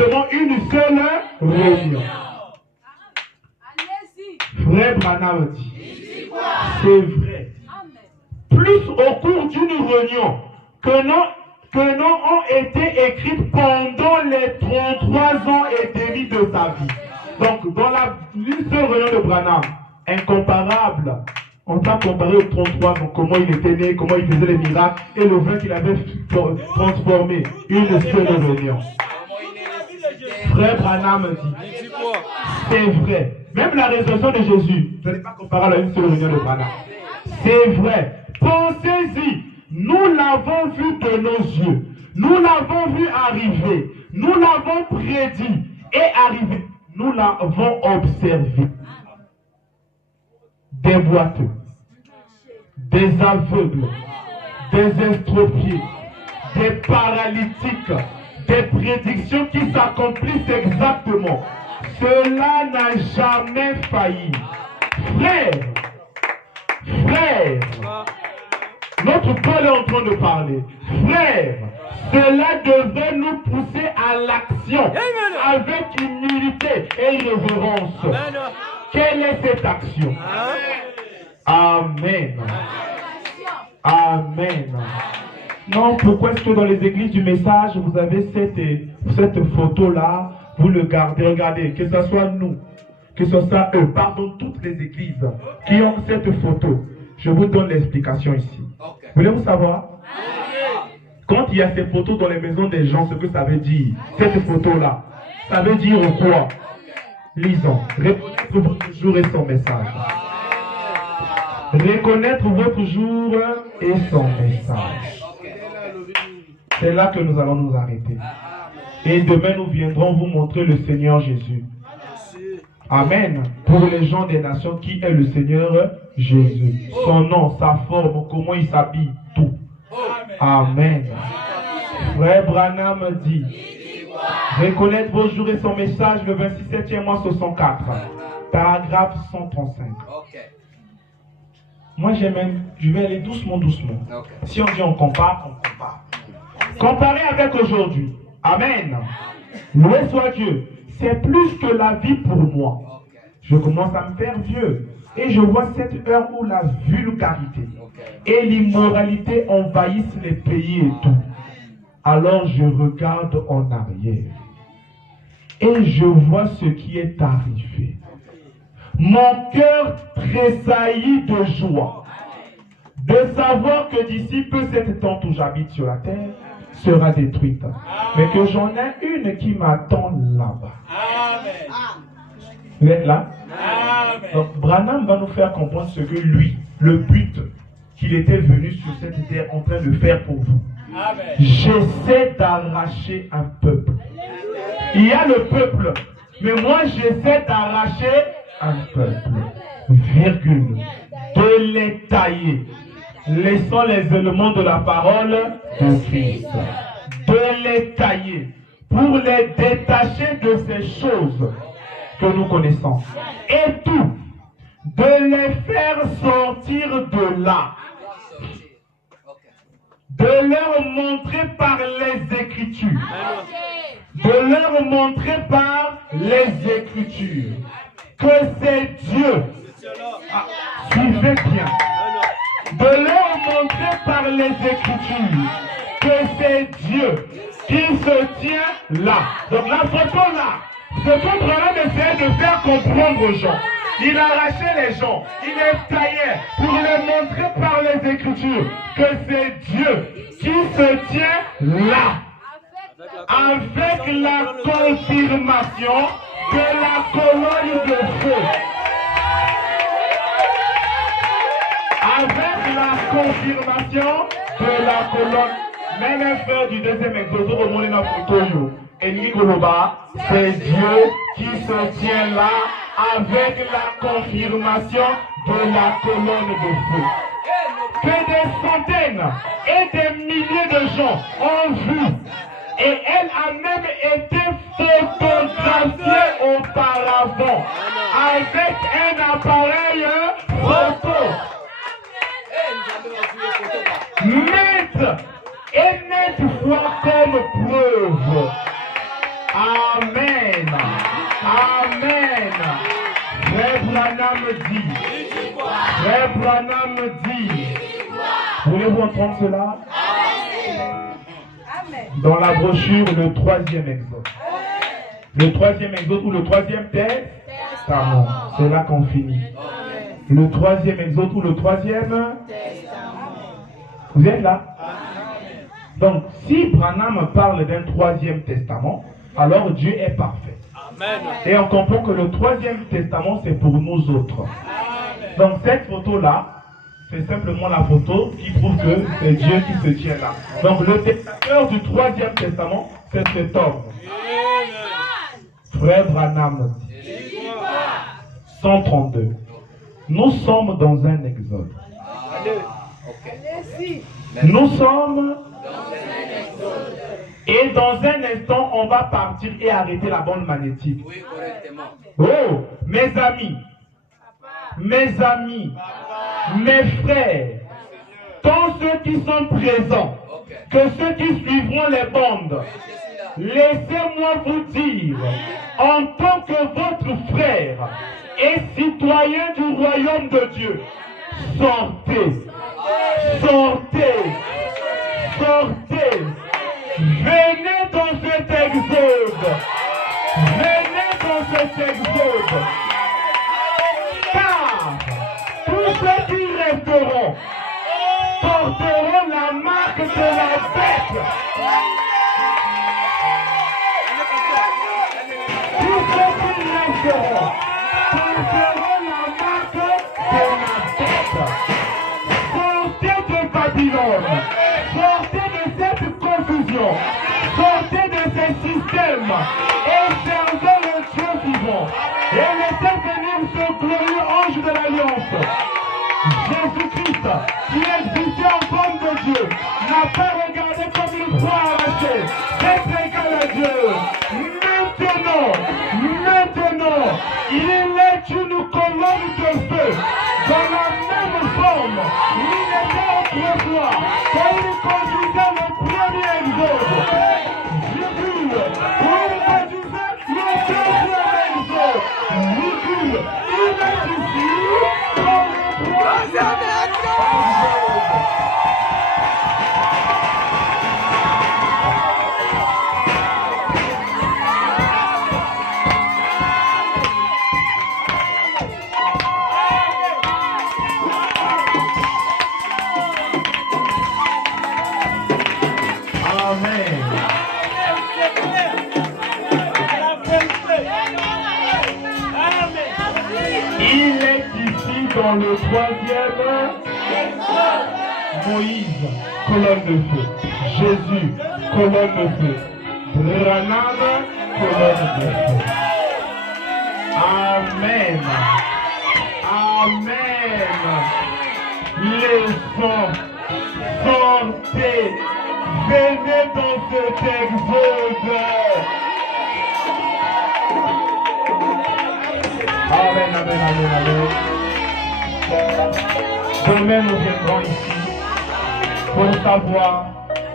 justement une seule réunion. Frère Branham dit, c'est vrai. Plus au cours d'une réunion que nos ont été écrites pendant les 33 ans et demi de sa vie. Donc, dans une seule réunion de Branham, incomparable. On va comparer aux 33 ans, comment il était né, comment il faisait les miracles et le vin qu'il avait transformé. Une seule réunion. Frère Branham dit, c'est vrai. Même la résurrection de Jésus, vous n'allez pas comparer à une seule réunion de Branham. C'est vrai. Pensez-y, nous l'avons vu de nos yeux. Nous l'avons vu arriver. Nous l'avons prédit et arrivé. Nous l'avons observé. Des boiteux, des aveugles, des estropiés, des paralytiques, des prédictions qui s'accomplissent exactement. Cela n'a jamais failli. Frère, notre Paul est en train de parler. Frère, cela devait nous pousser à l'action avec humilité et révérence. Quelle est cette action? Amen. Amen. Non, pourquoi est-ce que dans les églises du message, vous avez cette photo-là, vous le gardez, regardez, que ce soit nous, que ce soit eux, pardon, toutes les églises qui ont cette photo. Je vous donne l'explication ici. Voulez-vous savoir? Quand il y a ces photos dans les maisons des gens, ce que ça veut dire, cette photo-là, ça veut dire quoi? Lisons. Reconnaître votre jour et son message. Reconnaître votre jour et son message. C'est là que nous allons nous arrêter. Et demain, nous viendrons vous montrer le Seigneur Jésus. Amen. Pour les gens des nations, qui est le Seigneur Jésus? Son nom, sa forme, comment il s'habille, tout. Amen. Frère Branham dit, reconnaître vos jours et son message, le 27e mois 64, paragraphe 135. Moi, je vais aller doucement. Si on dit on compare, on compare. Comparer avec aujourd'hui. Amen. Loué soit Dieu. C'est plus que la vie pour moi. Je commence à me faire vieux. Et je vois cette heure où la vulgarité et l'immoralité envahissent les pays et tout. Alors je regarde en arrière. Et je vois ce qui est arrivé. Mon cœur tressaillit de joie de savoir que d'ici peu cette tente où j'habite sur la terre sera détruite. Mais que j'en ai une qui m'attend là-bas. Vous êtes là? Donc Branham va nous faire comprendre ce que lui, le but qu'il était venu sur cette terre en train de faire pour vous. J'essaie d'arracher un peuple. Il y a le peuple, mais moi j'essaie d'arracher un peuple. Virgule. De les tailler. Laissant les éléments de la parole de Christ. De les tailler. Pour les détacher de ces choses que nous connaissons. Et tout. De les faire sortir de là. De leur montrer par les Écritures. De leur montrer par les Écritures que c'est Dieu. Suivez bien. De leur montrer par les Écritures que c'est Dieu qui se tient là. Donc la photo là, ce que Branham essayait de faire comprendre aux gens. Il arrachait les gens, il les taillait pour les montrer par les Écritures que c'est Dieu qui se tient là. Avec la confirmation de la colonne de feu. Avec la confirmation de la colonne. Même un frère du deuxième exode, au monde dans la photo, et Nicoloba, c'est Dieu qui se tient là avec la confirmation de la colonne de feu. Que des centaines et des milliers de gens ont vu. Et elle a même été photographiée auparavant avec un appareil photo. Maintes et maintes fois comme preuve. Branham dit. Voulez-vous entendre cela? Dans la brochure, le troisième exode. Le troisième exode ou le troisième testament. C'est là qu'on finit. Le troisième exode ou le troisième testament. Vous êtes là? Donc, si Branham parle d'un troisième testament, alors Dieu est parfait. Amen. Et on comprend que le troisième testament, c'est pour nous autres. Amen. Donc, cette photo-là, c'est simplement la photo qui prouve que c'est Dieu qui se tient là. Donc, le testateur du troisième testament, c'est cet homme. Frère Branham, 132. Nous sommes dans un exode. Nous sommes et dans un instant, on va partir et arrêter la bande magnétique. Oui, correctement. Oh, mes amis, mes frères, tant ceux qui sont présents, que ceux qui suivront les bandes, laissez-moi vous dire, en tant que votre frère et citoyen du royaume de Dieu, sortez, sortez, sortez. Venez dans cet exode. Venez dans cet exode. Car tous ceux qui resteront porteront la marque de la bête. Tous ceux qui resteront porteront la marque de la bête. Sortez de Babylone. Sortez de cette confusion. Sortez de ces systèmes et servez le Dieu vivant. Et laissez venir ce glorieux ange de l'Alliance. Jésus-Christ, qui existait en forme de Dieu, n'a pas regardé comme une croix arrachée. C'est égal à Dieu. Maintenant, il est une colonne de feu dans la même forme. Il était autrefois quand il conduisait le premier exode. Virgule, quand il conduisait le deuxième exode. Virgule, il est ici dans le troisième exode. Dans le troisième, Moïse, colonne de feu. Jésus, colonne de feu. Branham, colonne de feu. Amen. Amen. Les sangs, sortez, venez dans cet exode. Amen, amen, amen, amen. Demain, nous viendrons ici pour savoir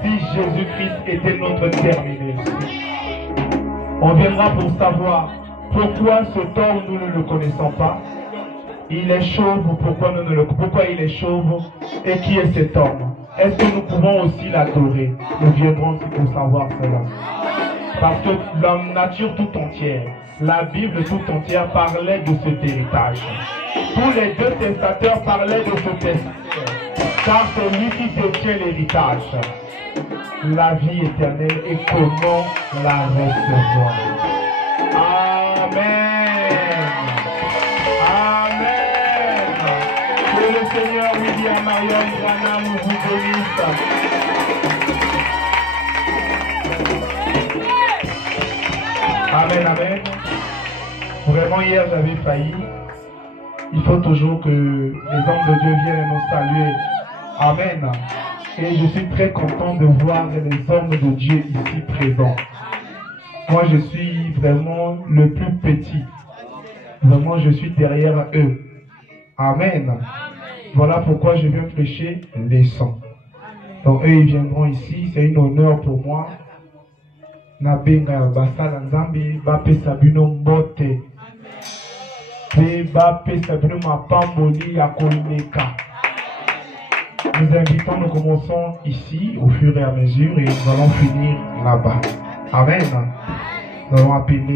si Jésus-Christ était notre terminé. On viendra pour savoir pourquoi cet homme, nous ne le connaissons pas. Il est chauve, pourquoi il est chauve et qui est cet homme. Est-ce que nous pouvons aussi l'adorer? Nous viendrons ici pour savoir cela. Parce que la nature tout entière, la Bible tout entière parlait de cet héritage. Tous les deux testateurs parlaient de ce testateur, car c'est lui qui détient l'héritage, la vie éternelle et comment la recevoir. Amen. Amen. Que le Seigneur William Marion Branham vous bénisse. Amen, amen. Vraiment, hier, j'avais failli. Il faut toujours que les hommes de Dieu viennent nous saluer. Amen. Et je suis très content de voir les hommes de Dieu ici présents. Moi, je suis vraiment le plus petit. Vraiment, je suis derrière eux. Amen. Voilà pourquoi je viens prêcher les sons. Donc, eux, ils viendront ici. C'est un honneur pour moi. Nabenga basala nzambi bapesa bino mbote pe bapesa bino mapamboli ya koleka nous invitons, nous commençons ici au fur et à mesure et nous allons finir là-bas. Amen. Nous allons appeler